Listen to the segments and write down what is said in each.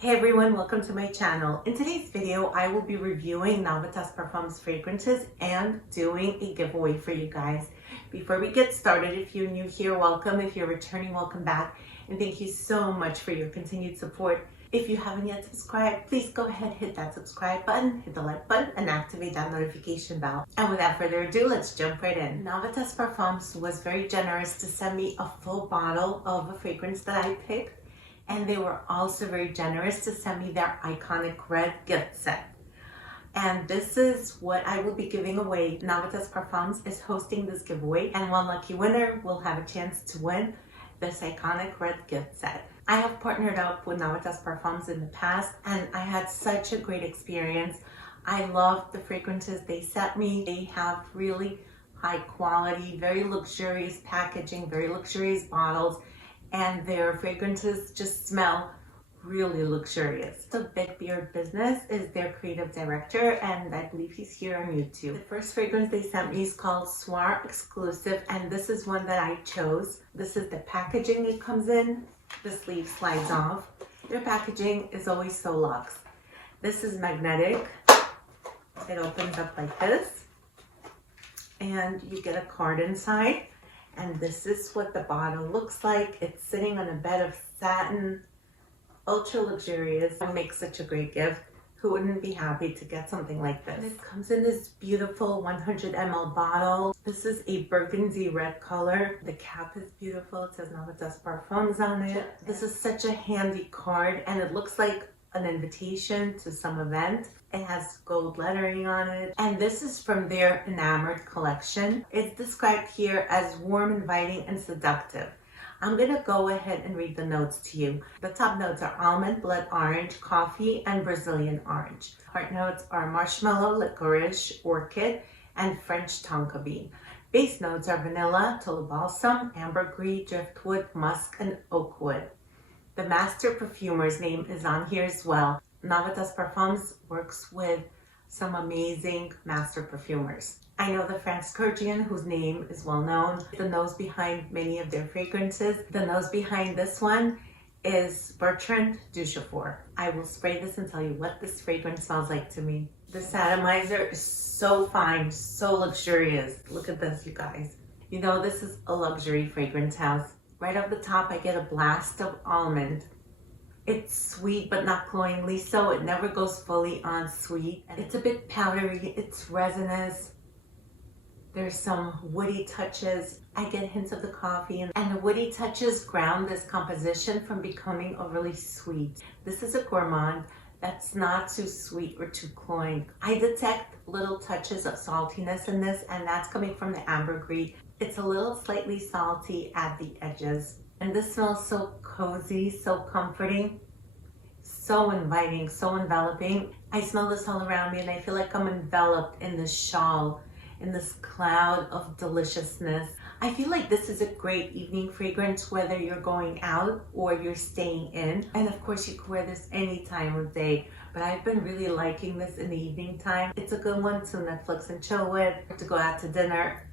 Hey everyone, welcome to my channel. In today's video, I will be reviewing Navitus Parfums fragrances and doing a giveaway for you guys. Before we get started, if you're new here, welcome. If you're returning, welcome back. And thank you so much for your continued support. If you haven't yet subscribed, please go ahead, hit that subscribe button, hit the like button, and activate that notification bell. And without further ado, let's jump right in. Navitus Parfums was very generous to send me a full bottle of a fragrance that I picked. And they were also very generous to send me their iconic red gift set. And this is what I will be giving away. Navitus Parfums is hosting this giveaway, and one lucky winner will have a chance to win this iconic red gift set. I have partnered up with Navitus Parfums in the past, and I had such a great experience. I loved the fragrances they sent me. They have really high quality, very luxurious packaging, very luxurious bottles, and their fragrances just smell really luxurious. So Big Beard Business is their creative director, and I believe he's here on YouTube. The first fragrance they sent me is called Soir Exclusif, and this is one that I chose. This is the packaging it comes in. The sleeve slides off. Their packaging is always so luxe. This is magnetic. It opens up like this, and you get a card inside. And this is what the bottle looks like. It's sitting on a bed of satin, ultra luxurious. It makes such a great gift. Who wouldn't be happy to get something like this? And it comes in this beautiful 100 ml bottle. This is a burgundy red color. The cap is beautiful. It says Navitus Parfums on it. This is such a handy card, and it looks like an invitation to some event. It has gold lettering on it, and this is from their Enamored collection. It's described here as warm, inviting, and seductive. I'm gonna go ahead and read the notes to you. The top notes are almond, blood orange, coffee, and Brazilian orange. Heart notes are marshmallow, licorice, orchid, and French tonka bean. Base notes are vanilla, tulip balsam, ambergris, driftwood, musk, and oak wood. The master perfumer's name is on here as well. Navitus Parfums works with some amazing master perfumers. I know the French Curgian, whose name is well known. The nose behind many of their fragrances. The nose behind this one is Bertrand Duchefort. I will spray this and tell you what this fragrance smells like to me. This atomizer is so fine, so luxurious. Look at this, you guys. You know, this is a luxury fragrance house. Right off the top, I get a blast of almond. It's sweet, but not cloyingly so. It never goes fully on sweet. It's a bit powdery. It's resinous. There's some woody touches. I get hints of the coffee, and the woody touches ground this composition from becoming overly sweet. This is a gourmand that's not too sweet or too cloying. I detect little touches of saltiness in this, and that's coming from the ambergris. It's a little slightly salty at the edges. And this smells so cozy, so comforting, so inviting, so enveloping. I smell this all around me, and I feel like I'm enveloped in this shawl, in this cloud of deliciousness. I feel like this is a great evening fragrance, whether you're going out or you're staying in. And of course, you can wear this any time of day, but I've been really liking this in the evening time. It's a good one to Netflix and chill with, or to go out to dinner.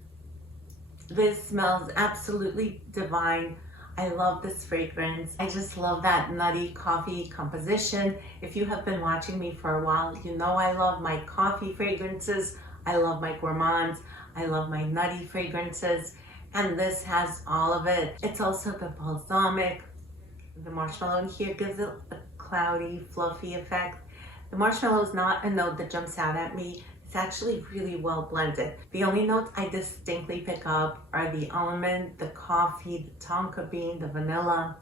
This smells absolutely divine. I love this fragrance. I just love that nutty coffee composition. If you have been watching me for a while, you know I love my coffee fragrances. I love my gourmands. I love my nutty fragrances. And this has all of it. It's also the balsamic. The marshmallow in here gives it a cloudy, fluffy effect. The marshmallow is not a note that jumps out at me. It's actually really well blended. The only notes I distinctly pick up are the almond, the coffee, the tonka bean, the vanilla.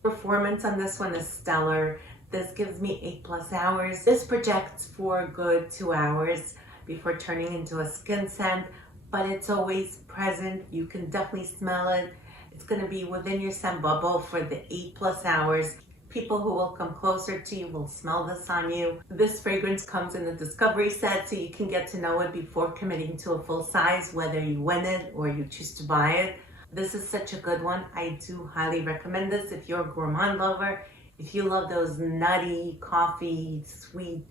Performance on this one is stellar. This gives me 8+ hours. This projects for a good 2 hours before turning into a skin scent, but it's always present. You can definitely smell it. It's gonna be within your scent bubble for the 8+ hours. People who will come closer to you will smell this on you. This fragrance comes in the discovery set, so you can get to know it before committing to a full size, whether you win it or you choose to buy it. This is such a good one. I do highly recommend this if you're a gourmand lover. If you love those nutty, coffee, sweet,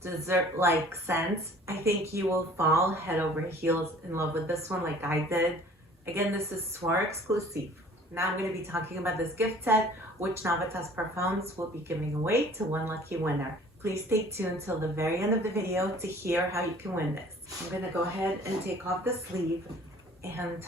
dessert-like scents, I think you will fall head over heels in love with this one like I did. Again, this is Soir Exclusif. Now I'm going to be talking about this gift set, which Navitus Parfums will be giving away to one lucky winner. Please stay tuned till the very end of the video to hear how you can win this. I'm gonna go ahead and take off the sleeve and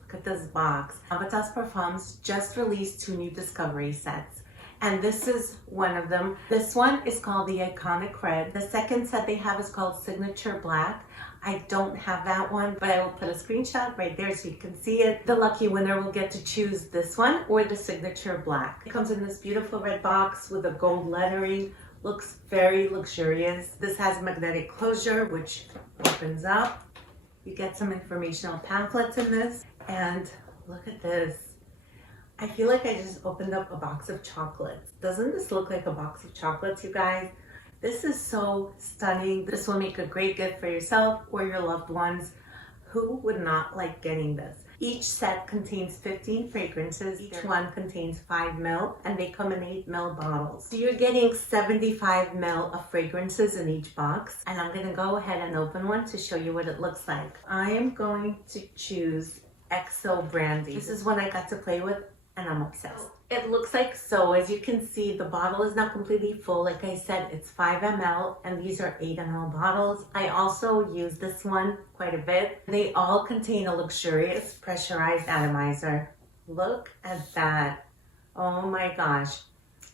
look at this box. Navitus Parfums just released 2 new discovery sets, and this is one of them. This one is called the Iconic Red. The second set they have is called Signature Black. I don't have that one, but I will put a screenshot right there so you can see it. The lucky winner will get to choose this one or the Signature Black. It comes in this beautiful red box with a gold lettering. Looks very luxurious. This has magnetic closure, which opens up. You get some informational pamphlets in this. And look at this. I feel like I just opened up a box of chocolates. Doesn't this look like a box of chocolates, you guys? This is so stunning. This will make a great gift for yourself or your loved ones. Who would not like getting this? Each set contains 15 fragrances. Each one contains 5 ml, and they come in 8 ml bottles. So you're getting 75 ml of fragrances in each box. And I'm gonna go ahead and open one to show you what it looks like. I am going to choose XO Brandy. This is one I got to play with, and I'm obsessed. It looks like so. As you can see, the bottle is not completely full. Like I said, it's 5 ml, and these are 8 ml bottles. I also use this one quite a bit. They all contain a luxurious pressurized atomizer. Look at that. Oh my gosh.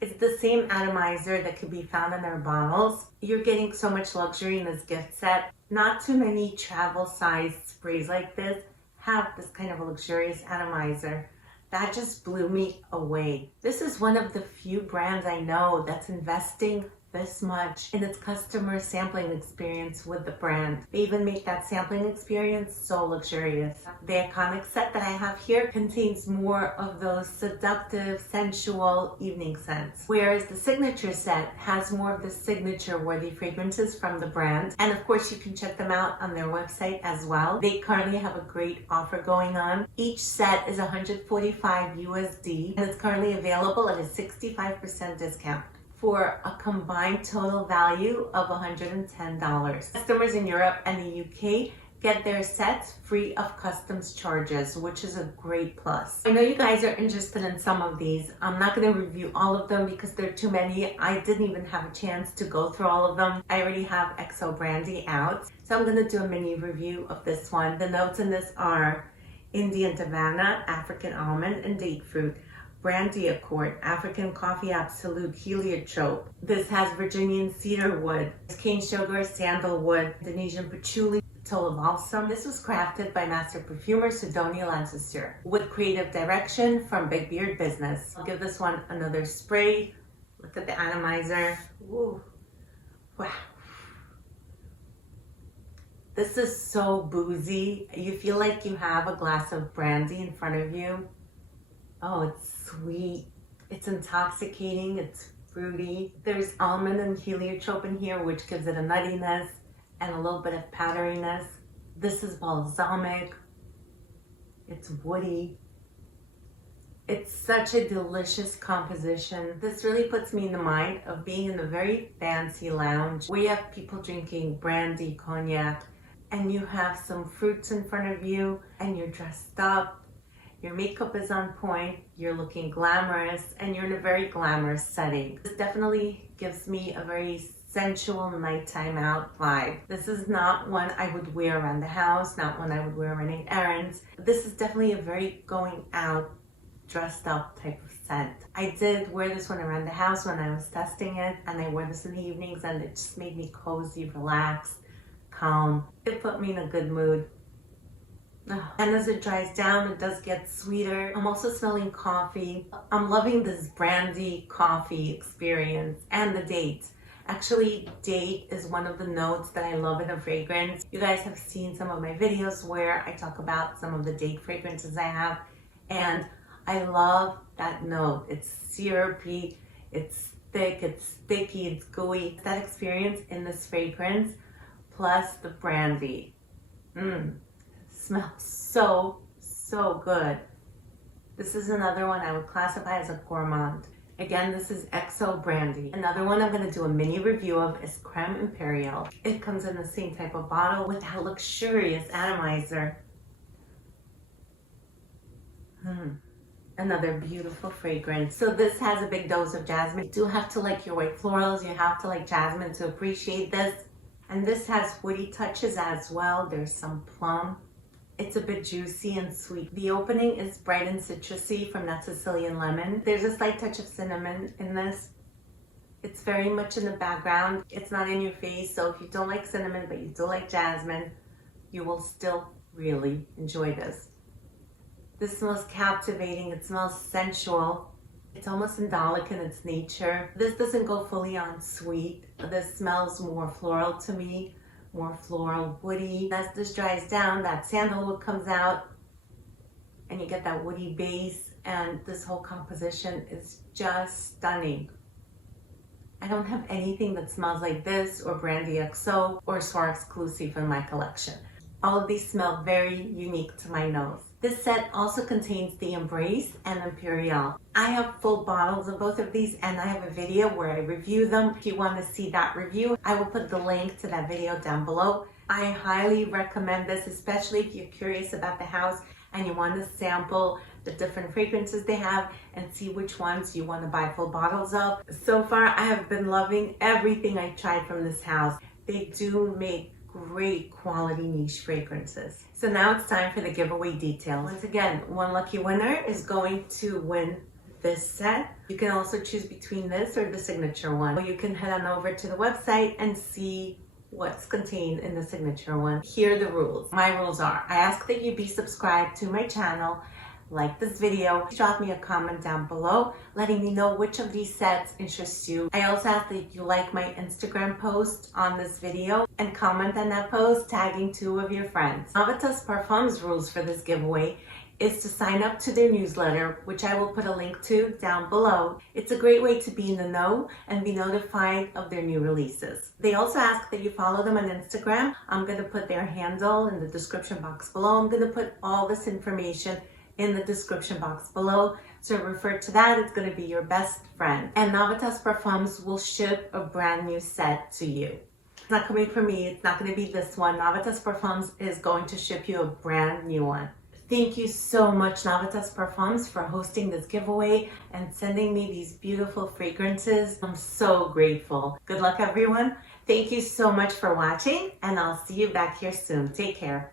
It's the same atomizer that could be found in their bottles. You're getting so much luxury in this gift set. Not too many travel-sized sprays like this have this kind of a luxurious atomizer. That just blew me away. This is one of the few brands I know that's investing this much in its customer sampling experience with the brand. They even make that sampling experience so luxurious. The Iconic set that I have here contains more of those seductive, sensual evening scents, whereas the Signature set has more of the signature-worthy fragrances from the brand. And of course, you can check them out on their website as well. They currently have a great offer going on. Each set is $145 USD, and it's currently available at a 65% discount, for a combined total value of $110. Customers in Europe and the UK get their sets free of customs charges, which is a great plus. I know you guys are interested in some of these. I'm not going to review all of them because there are too many. I didn't even have a chance to go through all of them. I already have XO Brandy out, so I'm going to do a mini review of this one. The notes in this are Indian Davana, African Almond, and Date Fruit. Brandy Accord, African Coffee Absolute, Heliotrope. This has Virginian cedarwood, cane sugar, sandalwood, Indonesian patchouli, Tola Balsam. This was crafted by master perfumer Sidonia Lancaster with creative direction from Big Beard Business. I'll give this one another spray. Look at the atomizer. Ooh. Wow. This is so boozy. You feel like you have a glass of brandy in front of you. Oh, it's sweet. It's intoxicating. It's fruity. There's almond and heliotrope in here, which gives it a nuttiness and a little bit of powderiness. This is balsamic. It's woody. It's such a delicious composition. This really puts me in the mind of being in a very fancy lounge where you have people drinking brandy, cognac, and you have some fruits in front of you, and you're dressed up. Your makeup is on point, you're looking glamorous, and you're in a very glamorous setting. This definitely gives me a very sensual nighttime out vibe. This is not one I would wear around the house, not one I would wear running errands. This is definitely a very going out, dressed up type of scent. I did wear this one around the house when I was testing it, and I wear this in the evenings, and it just made me cozy, relaxed, calm. It put me in a good mood. And as it dries down, it does get sweeter. I'm also smelling coffee. I'm loving this brandy coffee experience and the date. Actually, date is one of the notes that I love in a fragrance. You guys have seen some of my videos where I talk about some of the date fragrances I have, and I love that note. It's syrupy, it's thick, it's sticky, it's gooey. That experience in this fragrance plus the brandy. Smells so good. This is another one I would classify as a gourmand. Again, this is XO Brandy. Another one I'm going to do a mini review of is Creme Imperiale. It comes in the same type of bottle with that luxurious atomizer. Another beautiful fragrance. So this has a big dose of jasmine. You do have to like your white florals. You have to like jasmine to appreciate this. And this has woody touches as well. There's some plum. It's a bit juicy and sweet. The opening is bright and citrusy from that Sicilian lemon. There's a slight touch of cinnamon in this. It's very much in the background. It's not in your face. So if you don't like cinnamon, but you do like jasmine, you will still really enjoy this. This smells captivating. It smells sensual. It's almost symbolic in its nature. This doesn't go fully on sweet. This smells more floral to me, more floral, woody. As this dries down, that sandalwood comes out and you get that woody base, and this whole composition is just stunning. I don't have anything that smells like this or Brandy XO or Soir Exclusif in my collection. All of these smell very unique to my nose. This set also contains the Embrace and Imperiale. I have full bottles of both of these, and I have a video where I review them. If you want to see that review, I will put the link to that video down below. I highly recommend this, especially if you're curious about the house and you want to sample the different fragrances they have and see which ones you want to buy full bottles of. So far, I have been loving everything I tried from this house. They do make great quality niche fragrances. So now it's time for the giveaway details. Once again, one lucky winner is going to win this set. You can also choose between this or the signature one. You can head on over to the website and see what's contained in the signature one. Here are the rules. My rules are, I ask that you be subscribed to my channel, like this video, drop me a comment down below letting me know which of these sets interests you. I also ask that you like my Instagram post on this video and comment on that post, tagging 2 of your friends. Navitus Parfums rules for this giveaway is to sign up to their newsletter, which I will put a link to down below. It's a great way to be in the know and be notified of their new releases. They also ask that you follow them on Instagram. I'm going to put their handle in the description box below. I'm going to put all this information in the description box below, so refer to that. It's going to be your best friend. And Navitus Parfums will ship a brand new set to you. It's not coming from me. It's not going to be this one. Navitus Parfums is going to ship you a brand new one. Thank you so much, Navitus Parfums, for hosting this giveaway and sending me these beautiful fragrances. I'm so grateful. Good luck, everyone. Thank you so much for watching, and I'll see you back here soon. Take care.